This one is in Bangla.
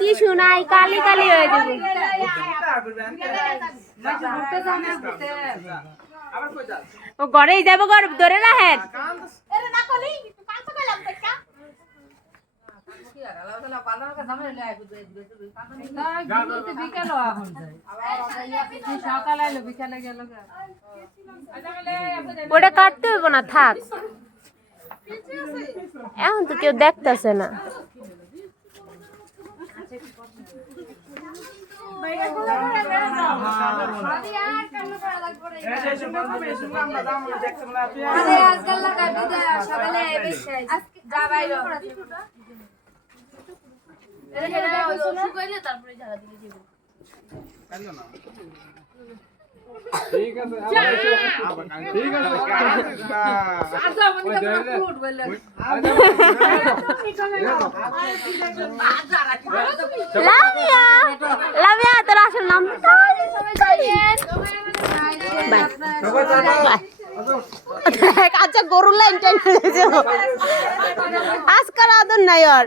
কিছু নাই, কালি কালি হয়ে যাবে। ও ঘরেই যাবো, ঘর ধরে রাখেন। ওটা কাটতে হইব না, থাক। এখন তো কেউ দেখতেছে না। ঠিক আছে ঠিক আছে লামিয়া লামিয়া তোর আসল নাম আচ্ছা গরুর লাইন টাইম আজকাল আদর নাই ওর।